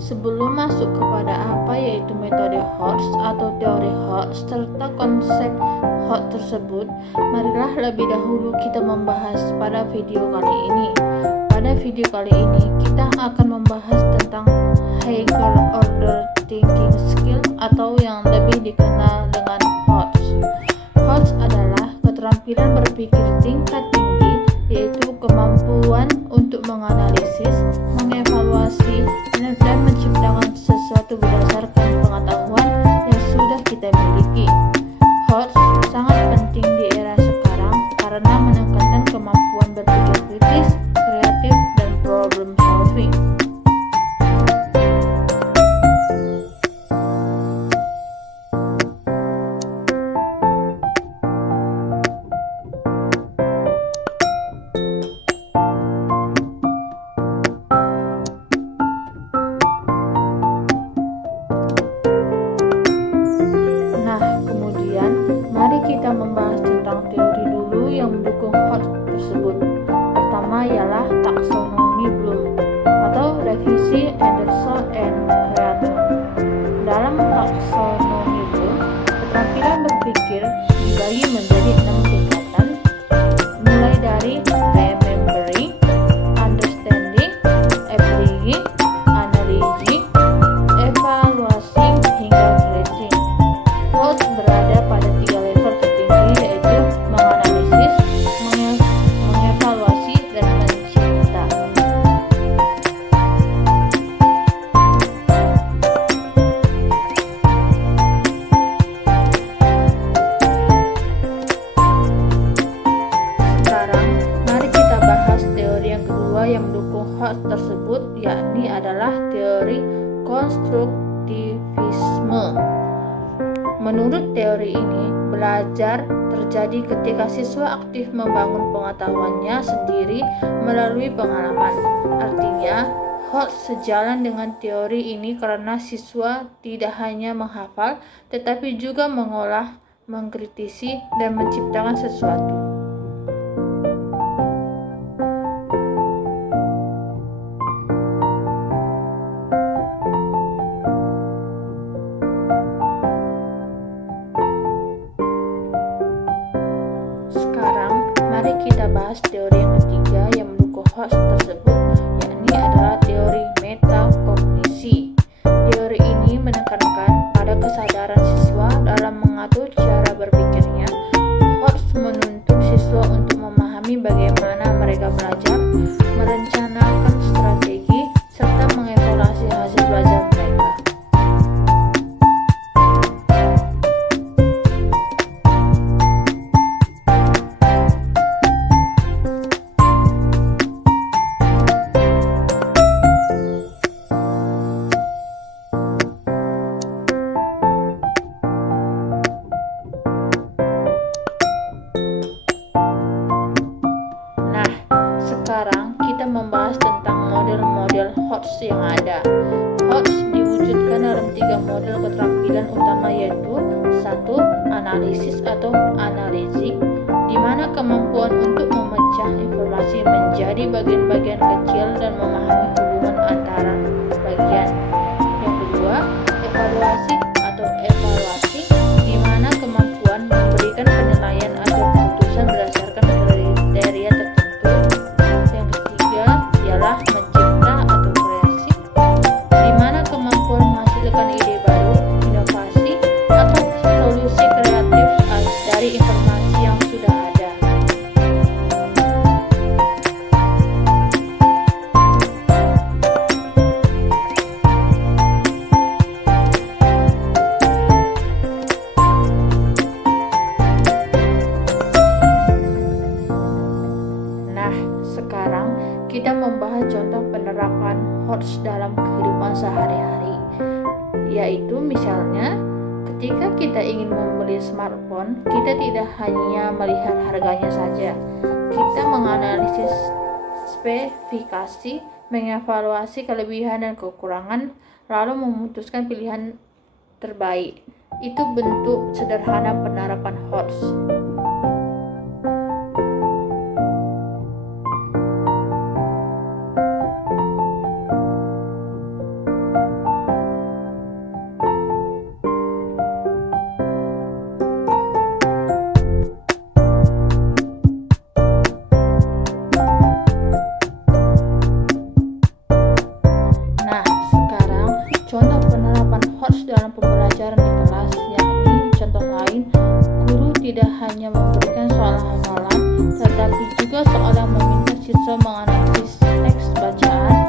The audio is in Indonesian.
sebelum masuk kepada apa yaitu metode HOTS atau teori HOTS serta konsep HOTS tersebut, marilah lebih dahulu kita membahas pada video kali ini. Pada video kali ini, kita akan membahas tentang Higher Order Thinking Skill atau yang lebih dikenal dengan HOTS. HOTS adalah keterampilan berpikir tingkat tinggi, yaitu kemampuan untuk menganalisis, mengevaluasi, dan menciptakan sesuatu berdasarkan pengetahuan yang sudah kita miliki. HOTS sangat penting di era sekarang karena menekankan kemampuan berpikir kritis, kreatif, dan problem solving. Kita membahas tentang teori dulu yang mendukung HOTS tersebut. Pertama ialah taksonomi Bloom atau revisi Anderson and Creighton. Dalam taksonomi Bloom, keterampilan berpikir dibagi menjadi 6 tingkatan, mulai dari remembering, understanding, applying, analyzing, evaluating, hingga creating. HOTS berada pada 3 level tertinggi, yaitu menganalisis, mengevaluasi, dan mencipta. Sekarang, mari kita bahas teori yang kedua yang mendukung HOTS tersebut, yakni adalah teori konstruktivisme. Menurut teori ini, belajar terjadi ketika siswa aktif membangun pengetahuannya sendiri melalui pengalaman. Artinya, HOTS sejalan dengan teori ini karena siswa tidak hanya menghafal, tetapi juga mengolah, mengkritisi, dan menciptakan sesuatu. Sekarang, mari kita bahas teori yang ketiga yang mendukung HOTS tersebut, yakni adalah teori metakognisi. Teori ini menekankan pada kesadaran siswa dalam mengatur cara berpikirnya. HOTS menuntut siswa untuk memahami bagaimana mereka belajar, merencanakan strategi, serta mengevaluasi hasil belajar mereka. Sekarang kita membahas tentang model-model HOTS yang ada. HOTS diwujudkan dalam 3 model keterampilan utama, yaitu 1. Analisis atau analyzing, di mana kemampuan untuk memecah informasi menjadi bagian-bagian kecil dan memahami hubungan antara bagian. Yang kedua, evaluasi atau evaluasi, di mana kemampuan memberikan penilaian atau keputusan berdasarkan kriteria tertentu. Mencipta atau kreasi, di mana kemampuan menghasilkan ide baru, inovasi, atau solusi kreatif dari informasi yang sudah ada. Sekarang kita membahas contoh penerapan HOTS dalam kehidupan sehari-hari, yaitu misalnya ketika kita ingin membeli smartphone, kita tidak hanya melihat harganya saja, kita menganalisis spesifikasi, mengevaluasi kelebihan dan kekurangan, lalu memutuskan pilihan terbaik. Itu bentuk sederhana penerapan HOTS. soal hafalan, tetapi juga soal yang meminta siswa menganalisis teks bacaan,